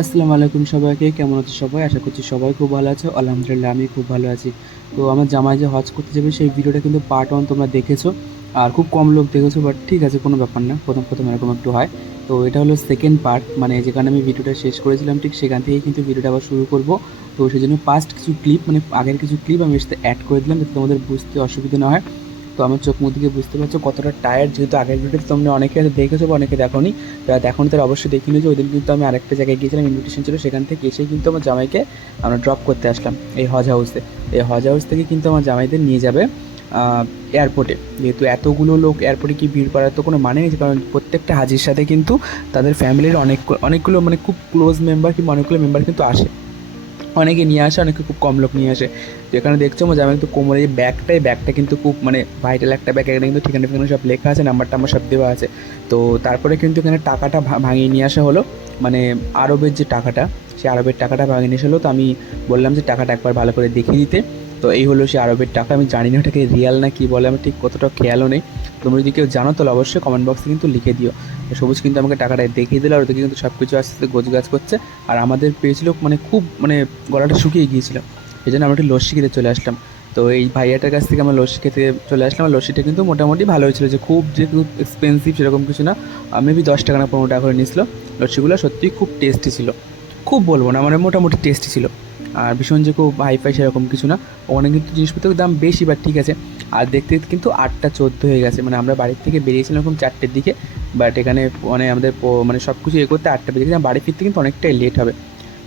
আসসালামু আলাইকুম সবাইকে, কেমন আছো সবাই? আশা করছি সবাই খুব ভালো আছে। আলহামদুলিল্লাহ, আমি খুব ভালো আছি। তো আমার জামাই যে হজ করতে যাবে, সেই ভিডিওটা কিন্তু পার্ট ওয়ান তোমরা দেখেছ। আর খুব কম লোক দেখেছ বাট ঠিক আছে, কোনো ব্যাপার না। প্রথম প্রথম এরকম একটু হয়। তো এটা হলো সেকেন্ড পার্ট মানে যেখানে আমি ভিডিওটা শেষ করেছিলাম, ঠিক সেখান থেকেই কিন্তু ভিডিওটা আবার শুরু করব। তো সেই জন্য পাস্ট কিছু ক্লিপ মানে আগের কিছু ক্লিপ আমি সাথে অ্যাড করে দিলাম, যাতে তোমাদের বুঝতে অসুবিধা না হয়। তো আমার চোখ মুখ দিকে বুঝতে পারছ কতটা টায়ার্ড যেহেতু আগের ভিডিওতে তোমরা অনেকে দেখেছ বা অনেকে দেখোনি যারা দেখোনি তারা অবশ্যই দেখে নিয়েছো ওই দিন কিন্তু আমি আরেকটা জায়গায় গিয়েছিলাম ইনভিটেশন ছিল, সেখান থেকে এসে কিন্তু আমার জামাইকে আমরা ড্রপ করতে আসলাম এই হজ হাউসে এই হজ হাউস থেকে কিন্তু আমার জামাইদের নিয়ে যাবে এয়ারপোর্টে যেহেতু এতগুলো লোক এয়ারপোর্টে কি ভিড় করার তো কোনো মানে নেই, কারণ প্রত্যেকটা হাজির সাথে কিন্তু তাদের ফ্যামিলির অনেক, অনেকগুলো মানে খুব ক্লোজ মেম্বার কিংবা অনেকগুলো মেম্বার কিন্তু আসে। অনেকে নিয়ে আসে, অনেকে খুব কম লোক নিয়ে আসে। যেখানে দেখছ আমার আমি কিন্তু কোমরে যে ব্যাগটাই, ব্যাগটা কিন্তু খুব মানে ভাইটাল একটা ব্যাগ এখানে কিন্তু ঠিকানা ঠিকানা সব লেখা আছে নাম্বারটা আমার সব দেওয়া আছে। তো তারপরে কিন্তু এখানে টাকাটা ভাঙিয়ে নিয়ে আসা হলো। মানে আরবের যে টাকাটা, সেই আরবের টাকাটা ভাঙিয়ে নিয়ে আসা হলো। তো আমি বললাম যে টাকাটা একবার ভালো করে দেখিয়ে দিতে। তো এই হলো সেই আরবের টাকা। আমি জানি না ওটাকে রিয়াল না কি বলে আমার ঠিক কতটা খেয়ালও নেই। তোমরা যদি কেউ জানো তাহলে অবশ্যই কমেন্ট বক্সে কিন্তু লিখে দিও। সবুজ কিন্তু আমাকে টাকাটা দেখিয়ে দিল আর ওদিকে কিন্তু সব কিছু আস্তে আস্তে গোছ গাছ করছে। আর আমাদের পেয়েছিল মানে খুব মানে গলাটা শুকিয়ে গিয়েছিল। এই জন্য আমরা একটু লস্যি খেতে চলে আসলাম। তো এই ভাইয়াটার কাছ থেকে আমরা লস্যি খেতে চলে আসলাম। আর লস্যিটা কিন্তু মোটামুটি ভালো হয়েছিল যে খুব যে খুব এক্সপেন্সিভ সেরকম কিছু না। মেবি দশ টাকা না পনেরো টাকা করে নিয়েছিল। লস্যিগুলো সত্যিই খুব টেস্টি ছিল। খুব বলব না মানে মোটামুটি টেস্টি ছিল। আর ভীষণ যে খুব হাইফাই সেরকম কিছু না, ওখানে কিন্তু জিনিসপত্রের দাম বেশি বাট ঠিক আছে। আর দেখতে দেখতে কিন্তু আটটা চোদ্দ হয়ে গেছে মানে আমরা বাড়ির থেকে বেরিয়েছিলাম এরকম চারটের দিকে বাট এখানে মানে আমাদের মানে সব কিছু এ করতে আটটা বেজে বাড়ি ফিরতে কিন্তু অনেকটাই লেট হবে।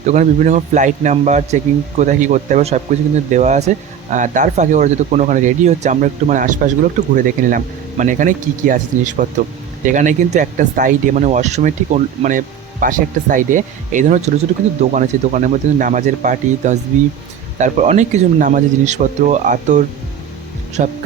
তো ওখানে বিভিন্ন রকম ফ্লাইট নাম্বার চেকিং কোথায় কী করতে হবে সব কিছু কিন্তু দেওয়া আছে। তার ফাঁকে ওরা যেহেতু কোনো ওখানে রেডি হচ্ছে, আমরা একটু মানে আশপাশগুলো একটু ঘুরে দেখে নিলাম মানে এখানে কী কী আছে জিনিসপত্র। এখানে কিন্তু একটা সাইডে মানে ওয়াশরুমের ঠিক মানে পাশে একটা সাইডে এই ধরনের ছোটো ছোটো কিন্তু দোকান আছে। দোকানের মধ্যে নামাজের পার্টি তসবি তারপর অনেক কিছু নামাজের জিনিসপত্র, আতর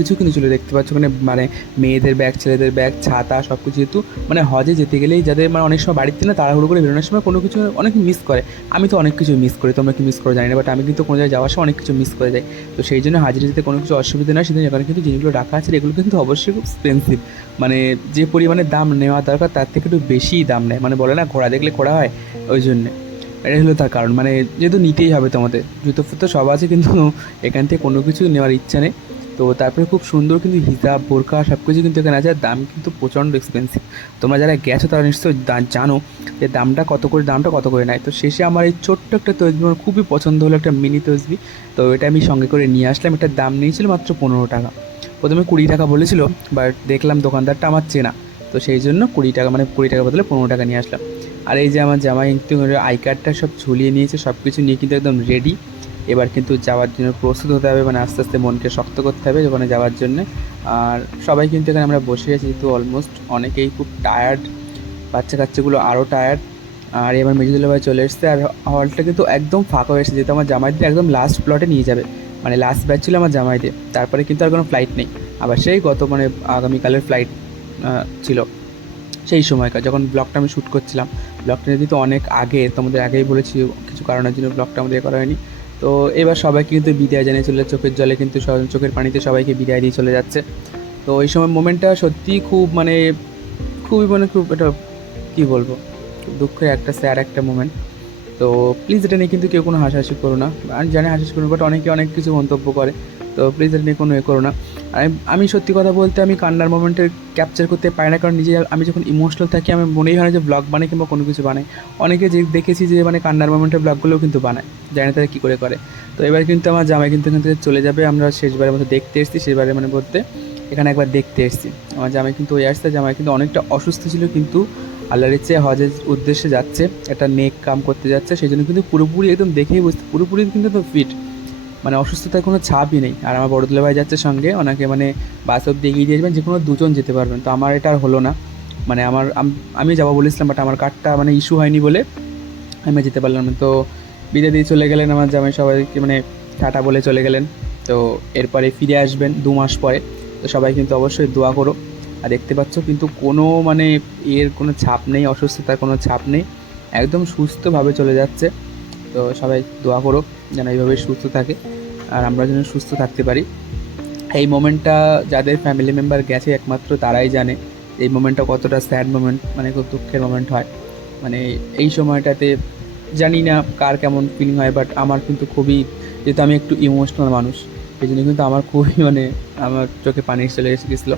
কিছু কিন্তু চলে দেখতে পাচ্ছ। মানে মানে মেয়েদের ব্যাগ ছেলেদের ব্যাগ ছাতা সব কিছু যেহেতু মানে হজে যেতে গেলেই যাদের মানে অনেক সময় বাড়িতে না, তাড়াহুড়ো করে বেরোনোর সময় কোনো কিছু অনেক মিস করে। আমি তো অনেক কিছু মিস করি, তোমরা কি মিস করে জানি না বাট আমি কিন্তু কোনো জায়গায় যাওয়ার সময় অনেক কিছু মিস করে যাই। তো সেই জন্য হাজিরা যেতে কোনো কিছু অসুবিধা নয় সেদিন এখানে কিন্তু জিনিসগুলো রাখা আছে, এগুলো কিন্তু অবশ্যই এক্সপেন্সিভ মানে যে পরিমাণে দাম নেওয়া দরকার, তার থেকে একটু বেশিই দাম নেয়। মানে বলে না, ঘোড়া দেখলে ঘোড়া হয়, ওই জন্যে। এটাই হলো তার কারণ। মানে যেহেতু নিতেই হবে তোমাদের জুতো ফুতো সব আছে কিন্তু এখান থেকে কোনো কিছু নেওয়ার ইচ্ছা নেই। তো তারপরে খুব সুন্দর কিন্তু হিজাব বোরকা সব কিছু কিন্তু এখানে আছে। দাম কিন্তু প্রচণ্ড এক্সপেন্সিভ তোমরা যারা গেছো তারা নিশ্চয়ই জানো যে দামটা কত করে, দামটা কত করে নেয়। তো শেষে আমার এই ছোট্ট একটা তসবি, আমার খুবই পছন্দ হলো একটা মিনি তসবি। তো এটা আমি সঙ্গে করে নিয়ে আসলাম। এটার দাম নিয়েছিল মাত্র পনেরো টাকা। প্রথমে কুড়ি টাকা বলেছিল বাট দেখলাম দোকানদারটা আমার চেনা। তো সেই জন্য কুড়ি টাকা মানে কুড়ি টাকা বদলে পনেরো টাকা নিয়ে আসলাম। আর এই যে আমার জামাই কিন্তু আই কার্ডটা সব ঝুলিয়ে নিয়েছে সব কিছু নিয়ে কিন্তু একদম রেডি এবার কিন্তু যাওয়ার জন্য প্রস্তুত হতে হবে মানে আস্তে আস্তে মনকে শক্ত করতে হবে ওখানে যাওয়ার জন্য। আর সবাই কিন্তু এখানে আমরা বসে আছি যেহেতু অলমোস্ট অনেকেই খুব টায়ার্ড বাচ্চা কাচ্চাগুলো আরও টায়ার্ড আর এবার মেজুদুল্লা ভাই চলে এসছে আর হলটা কিন্তু একদম ফাঁকা হয়ে এসেছে, যেহেতু আমার জামাইদের একদম লাস্ট প্লটে নিয়ে যাবে। মানে লাস্ট ব্যাচ ছিল আমার জামাইদের, তারপরে কিন্তু আর কোনো ফ্লাইট নেই। আবার সেই গত মানে আগামীকালের ফ্লাইট ছিল। সেই সময়কার যখন ব্লগটা আমি শ্যুট করছিলাম ব্লগটা যদি তো অনেক আগে, তোমাদের আগেই বলেছি, কিছু কারণের জন্য ব্লগটা আমাদের করা হয়নি। তো এবার সবাইকে কিন্তু বিদায় জানিয়ে চলে চোখের জলে কিন্তু চোখের পানিতে সবাইকে বিদায় দিয়ে চলে যাচ্ছে। তো এই সময় মোমেন্টটা সত্যিই খুব মানে খুবই মানে খুব এটা কী বলব? দুঃখের একটা স্যার একটা মোমেন্ট তো প্লিজ এটা নিয়ে কিন্তু কেউ কোনো হাসাহাসি করো না। আমি জানি হাসাহাসি করো বাট অনেকে অনেক কিছু মন্তব্য করে। তো প্লিজ এটা নিয়ে কোনো এ করো না। আমি সত্যি কথা বলতে আমি কান্নার মোমেন্টের ক্যাপচার করতে পারি না, কারণ নিজে আমি যখন ইমোশনাল থাকি আমি মনেই হয় না যে ব্লগ বানাই কিংবা কোনো কিছু বানাই। অনেকে যে দেখেছি যে মানে কান্নার মোমেন্টের ব্লগগুলোও কিন্তু বানায়, জানি তারা কী করে করে। তো এবার কিন্তু আমার জামাই কিন্তু এখান থেকে চলে যাবে, আমরা শেষবারের মতো দেখতে এসেছি, শেষবারের মানে বলতে এখানে একবার দেখতে এসেছি। আমার জামাই কিন্তু ওই আসতে জামাই কিন্তু অনেকটা অসুস্থ ছিল কিন্তু আল্লাহর ইচ্ছে হজের উদ্দেশ্যে যাচ্ছে, একটা নেক কাম করতে যাচ্ছে, সেই জন্য কিন্তু পুরোপুরি একদম দেখেই বুঝতে, পুরোপুরি কিন্তু একদম ফিট মানে অসুস্থতার কোনো ছাপই নেই। আর আমার বড়দুলা ভাই যাচ্ছে সঙ্গে, ওনাকে মানে বাস অব্দি এগিয়ে দিয়ে যাবেন যে কোনো দুজন যেতে পারবেন। তো আমার এটা আর হলো না। মানে আমার, আমি যাব বলেছিলাম বাট আমার কার্ডটা মানে ইস্যু হয়নি বলে আমি যেতে পারলাম না। তো বিদায় দিয়ে চলে গেলেন আমার জামাই, সবাইকে মানে টাটা বলে চলে গেলেন। তো এরপরে ফিরে আসবেন দু মাস পরে। তো সবাই কিন্তু অবশ্যই দোয়া করো। আর দেখতে পাচ্ছ কিন্তু কোনো মানে এর কোনো ছাপ নেই, অসুস্থতার কোনো ছাপ নেই। একদম সুস্থভাবে চলে যাচ্ছে। তো সবাই দোয়া করো যেন এইভাবে সুস্থ থাকে আর আমরা যেন সুস্থ থাকতে পারি। এই মোমেন্টটা যাদের ফ্যামিলি মেম্বার গেছে একমাত্র তারাই জানে এই মোমেন্টটা কতটা স্যাড মোমেন্ট মানে খুব দুঃখের মোমেন্ট হয়। মানে এই সময়টাতে জানি না কার কেমন ফিলিং হয় বাট আমার কিন্তু খুবই, যেহেতু আমি একটু ইমোশনাল মানুষ, এই জন্য কিন্তু আমার খুবই মানে আমার চোখে পানি চলে এসে গেছিল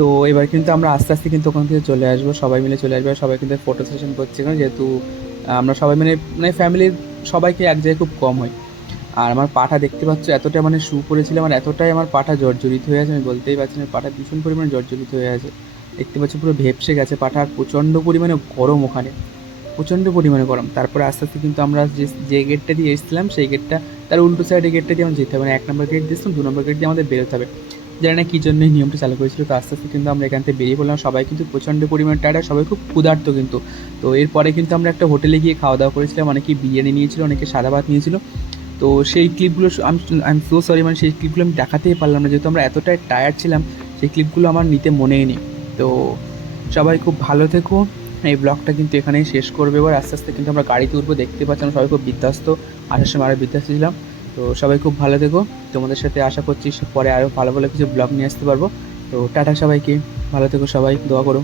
তো এবার কিন্তু আমরা আস্তে আস্তে কিন্তু ওখান থেকে চলে আসব, সবাই মিলে চলে আসব, সবাই কিন্তু ফটো সেশন করছে কারণ যেহেতু আমরা সবাই মানে মানে ফ্যামিলির সবাইকে এক জায়গায় খুব কম হয়। আর আমার পাটা দেখতে পাচ্ছ, এতটা মানে শু পড়েছিলাম আর এতটাই আমার পাটা জর্জরিত হয়ে আছে, আমি বলতেই পারছি না পাটা ভীষণ পরিমাণে জর্জরিত হয়ে আছে। দেখতে পাচ্ছ পুরো ভেপসে গেছে পাটা আর প্রচণ্ড পরিমাণে গরম ওখানে, প্রচণ্ড পরিমাণে গরম। তারপরে আস্তে আস্তে কিন্তু আমরা যে যে গেটটা দিয়ে এসেছিলাম, সেই গেটটা তার উল্টো সাইডে গেটটা দিয়ে আমার যেতে হবে মানে এক নম্বর গেট দিয়েছিলাম, দু নম্বর গেট দিয়ে আমাদের বেরোতে হবে। জানি না কী জন্য এই নিয়মটা চালু করেছিল, তো আস্তে আস্তে কিন্তু আমরা এখান থেকে বেরিয়ে পড়লাম। সবাই কিন্তু প্রচণ্ড পরিমাণ টায়ার্ড সবাই খুব ক্ষুধার্ত কিন্তু। তো এরপরে কিন্তু আমরা একটা হোটেলে গিয়ে খাওয়া দাওয়া করেছিলাম। অনেকে বিরিয়ানি নিয়েছিল, অনেকে সাদা ভাত নিয়েছিল। তো সেই ক্লিপগুলো আই এম সো সরি মানে সেই ক্লিপগুলো আমি দেখাতেই পারলাম না। যেহেতু আমরা এতটাই টায়ার্ড ছিলাম, সেই ক্লিপগুলো আমার নিতে মনেই নেই। তো সবাই খুব ভালো থেকো। এই ব্লগটা কিন্তু এখানেই শেষ করবে। এবার আস্তে আস্তে কিন্তু আমরা গাড়িতে উঠবো। দেখতে পাচ্ছি আমরা সবাই খুব বিধ্বস্ত। আসার সময় আরও বিধ্বস্ত ছিলাম। তো সবাই খুব ভালো থেকো। তোমাদের সাথে আশা করছি পরে আরও ভালো ভালো কিছু ব্লগ নিয়ে আসতে পারব। তো টাটা সবাইকে। ভালো থেকো সবাই। দোয়া করো।